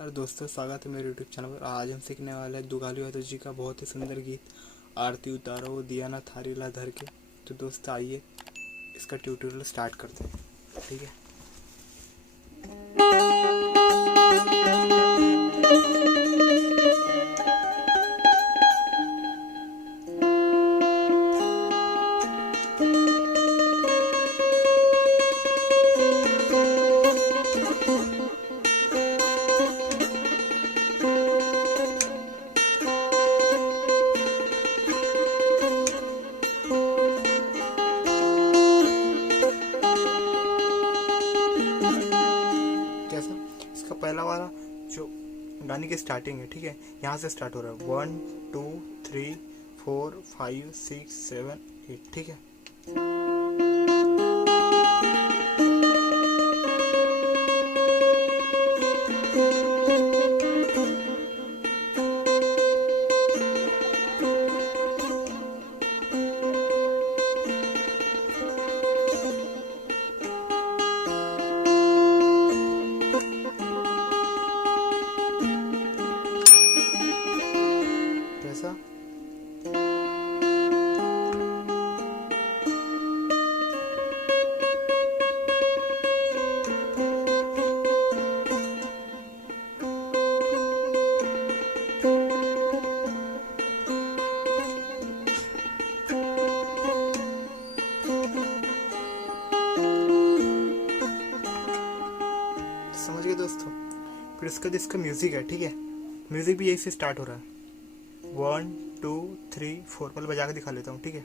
नमस्कार दोस्तों, स्वागत है मेरे यूट्यूब चैनल पर। आज हम सीखने वाले हैं दुगाली यादव जी का बहुत ही सुंदर गीत आरती उतारो दिया ना थारी ला धर के। तो दोस्तों आइए इसका ट्यूटोरियल स्टार्ट करते हैं। ठीक है। कैसा इसका पहला वाला जो गाने की स्टार्टिंग है, ठीक है, यहाँ से स्टार्ट हो रहा है 1 2 3 4 5 6 7 8। ठीक है। कैसा समझ गए दोस्तों। फिर इसका म्यूजिक है, ठीक है, म्यूजिक भी यही से स्टार्ट हो रहा है 1 2 3 4। पहले बजा के दिखा लेता हूँ, ठीक है।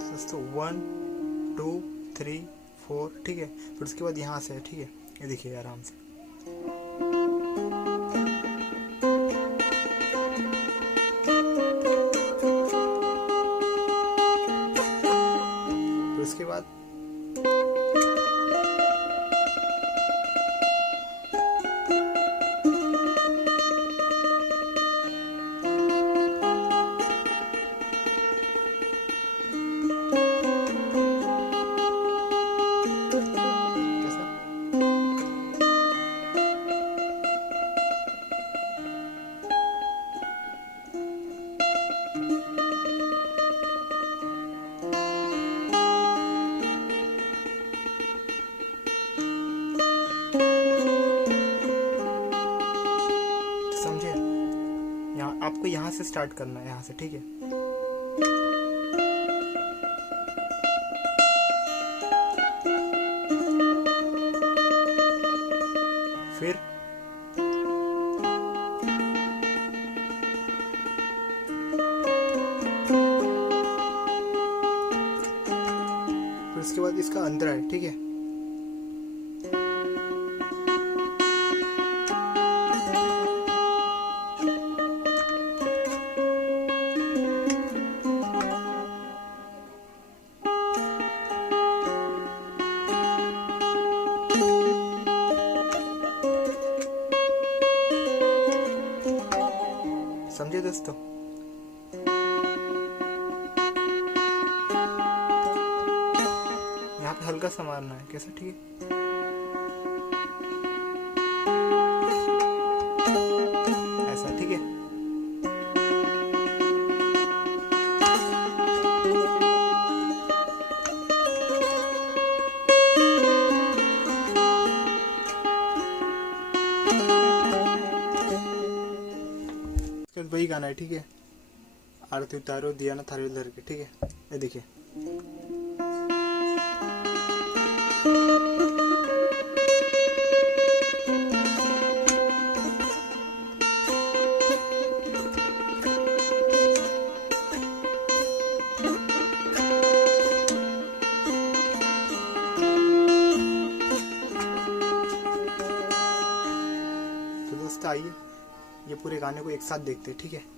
दोस्तों 1 2 3 4, ठीक है। फिर उसके बाद यहाँ से है, ठीक है, ये देखिए आराम से। फिर उसके बाद कैसा समझे। यहाँ आपको यहाँ से स्टार्ट करना है, यहाँ से, ठीक है। फिर उसके बाद इसका अंतरा है, ठीक है। समझे दोस्तों। यहाँ पे हल्का सा मारना है, कैसा, ठीक है। ऐसा, ठीक है। इसके बाद वही गाना है, ठीक है, आरती उतारो दिया ना थारी धर के। ठीक है, ये देखिए। तो दोस्तों आइए ये पूरे गाने को एक साथ देखते हैं, ठीक है।